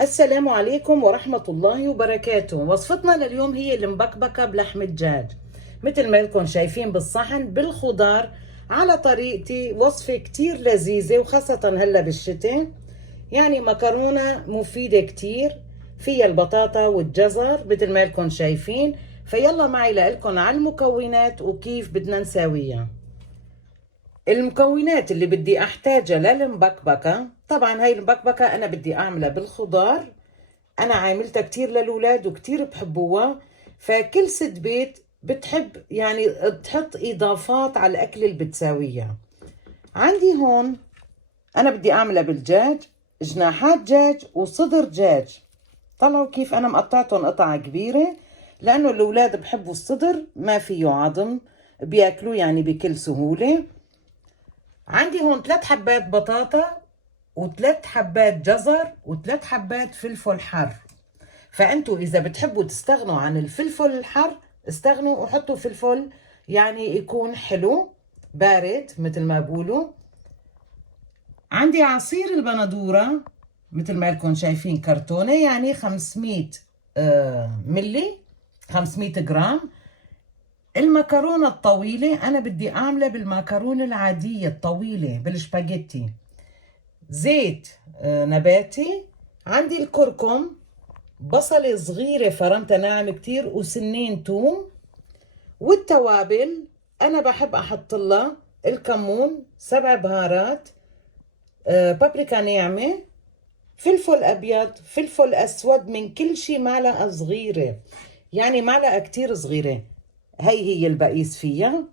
السلام عليكم ورحمة الله وبركاته. وصفتنا لليوم هي المبكبكة بلحم الدجاج، مثل ما لكم شايفين بالصحن بالخضار على طريقتي. وصفة كتير لذيذة وخاصة هلا بالشتاء، يعني مكرونة مفيدة كتير، فيها البطاطا والجزر مثل ما لكم شايفين. فيلا معي لقلكم على المكونات وكيف بدنا نساويها. المكونات اللي بدي احتاجها للمبكبكة، طبعا هاي المبكبكة انا بدي اعملها بالخضار. انا عاملتها كتير للولاد وكتير بحبوها، فكل ست بيت بتحب يعني تحط اضافات على الاكل اللي بتساويها. عندي هون انا بدي اعملها بالدجاج، جناحات دجاج وصدر دجاج. طلعوا كيف انا مقطعتهم قطعة كبيرة، لانه الاولاد بحبوا الصدر، ما فيه عظم، بياكلوه يعني بكل سهولة. عندي هون 3 حبات بطاطا و3 حبات جزر و3 حبات فلفل حر. فانتوا اذا بتحبوا تستغنوا عن الفلفل الحر استغنوا وحطوا فلفل يعني يكون حلو بارد مثل ما بقولوا. عندي عصير البندورة مثل ما لكم شايفين كرتونة، يعني 500 ملي، 500 جرام. المكرونة الطويلة أنا بدي أعملها بالمكرونة العادية الطويلة بالشباجيتي. زيت نباتي. عندي الكركم، بصلة صغيرة فرمتها ناعم كتير، وسنين توم. والتوابل أنا بحب أحط لها الكمون، 7 بهارات، بابريكا ناعمة، فلفل أبيض، فلفل أسود، من كل شي معلقة صغيرة، يعني معلقة كتير صغيرة. هي البقيس فيها،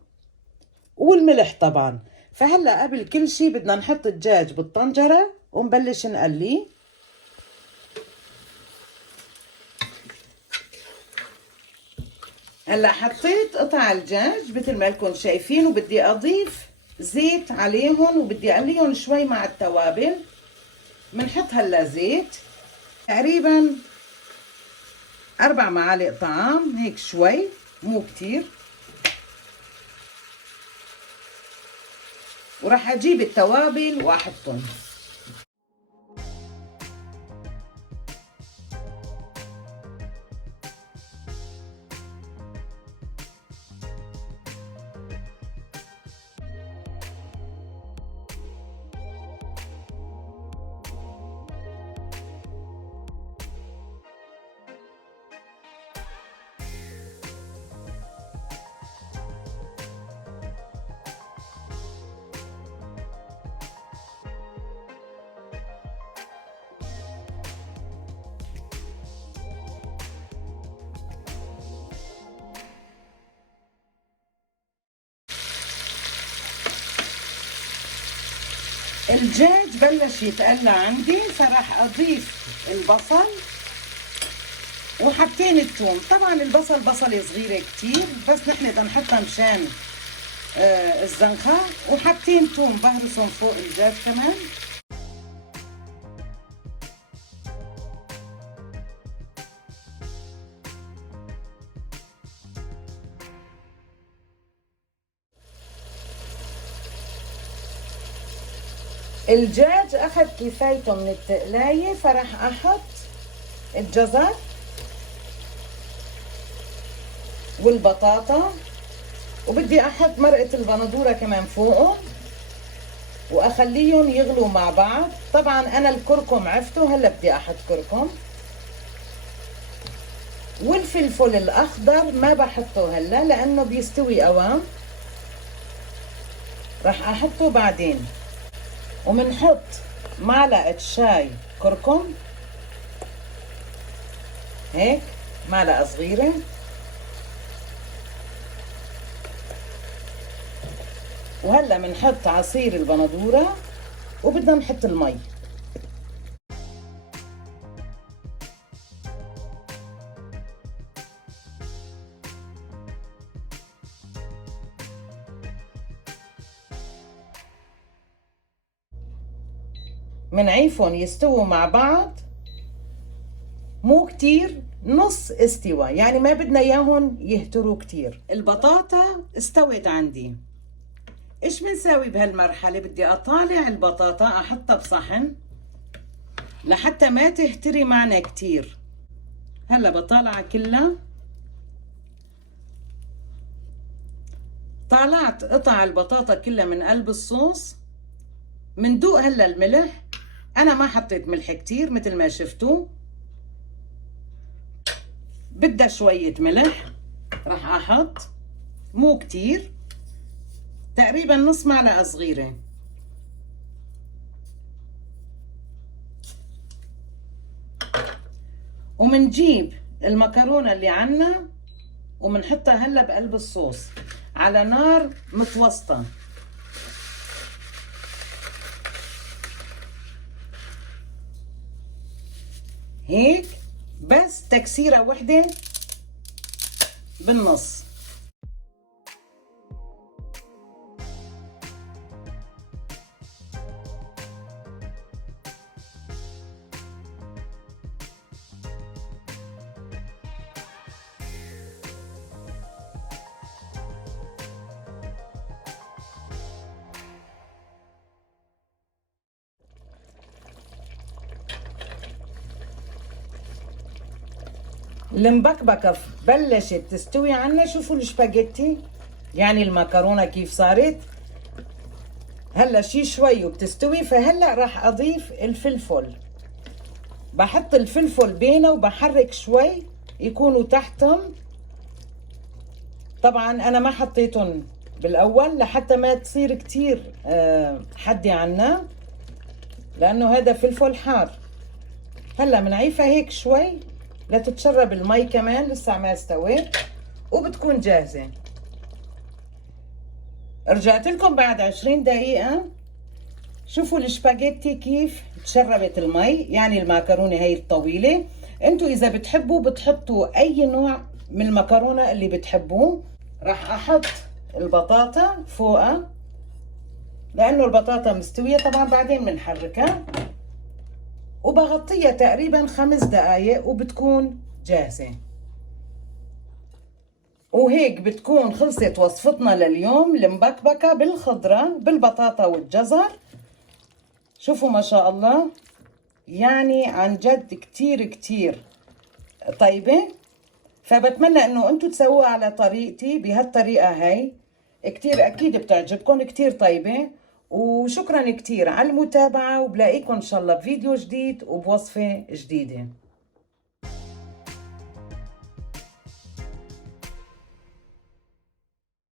والملح طبعا. فهلا قبل كل شي بدنا نحط الدجاج بالطنجرة ونبلش نقليه. هلا حطيت قطع الدجاج مثل ما لكم شايفين، وبدي اضيف زيت عليهم وبدي اقليهم شوي مع التوابل. بنحط هلا زيت تقريبا 4 معالق طعام، هيك شوي مو كتير. وراح اجيب التوابل واحطهم. الدجاج بلش يتقلى عندي، فراح اضيف البصل وحبتين الثوم. طبعا البصل بصلة صغيرة كتير، بس نحن بدنا نحطها مشان الزنخة. وحبتين ثوم بهرسهم فوق الدجاج كمان. الدجاج اخذ كفايته من التقلاية، فراح احط الجزر والبطاطا، وبدي احط مرقة البندورة كمان فوقهم واخليهم يغلوا مع بعض. طبعا انا الكركم عفته، هلا بدي احط كركم. والفلفل الاخضر ما بحطه هلا لانه بيستوي اوام، راح احطه بعدين. ومنحط معلقة شاي كركم، هيك معلقة صغيرة. وهلا بنحط عصير البندورة وبدنا نحط المي. منعيفهم يستووا مع بعض، مو كتير، نص استوى، يعني ما بدنا اياهم يهتروا كتير. البطاطا استوت عندي. ايش بنساوي بهالمرحلة؟ بدي اطالع البطاطا احطها بصحن لحتى ما تهتري معنا كتير. هلا بطالعها كلها، طالعت قطع البطاطا كلها من قلب الصوص. مندوق هلا الملح، انا ما حطيت ملح كتير مثل ما شفتوا، بدها شوية ملح راح احط، مو كتير، تقريبا نص معلقة صغيرة. ومنجيب المكرونة اللي عنا ومنحطها هلا بقلب الصوص على نار متوسطة. هيك بس تكسيرة وحدة بالنص. المبكبكة بلشت تستوي عنا. شوفوا الشباجيتي يعني المكرونة كيف صارت هلا شي شوي وبتستوي. فهلا راح اضيف الفلفل، بحط الفلفل بينه وبحرك شوي يكونوا تحتهم. طبعا انا ما حطيتهم بالاول لحتى ما تصير كتير حدي عنا، لانه هذا فلفل حار. هلا بنعيفها هيك شوي لتتشرب المي كمان، لسه ما استوت وبتكون جاهزة. رجعت لكم بعد 20 دقيقة. شوفوا الشباجيتي كيف تشربت المي، يعني المعكرونة هي الطويلة. انتوا اذا بتحبوا بتحطوا اي نوع من المكرونة اللي بتحبوه. راح احط البطاطا فوقها لانه البطاطا مستوية طبعا، بعدين بنحركها وبغطيها تقريبا 5 دقايق وبتكون جاهزة. وهيك بتكون خلصت وصفتنا لليوم، المبكبكة بالخضرة بالبطاطا والجزر. شوفوا ما شاء الله، يعني عن جد كتير كتير طيبة. فبتمنى انه انتوا تسووها على طريقتي بهالطريقة هاي، كتير اكيد بتعجبكم، كتير طيبة. وشكرا كتير على المتابعة، وبلاقيكم ان شاء الله بفيديو جديد وبوصفة جديدة.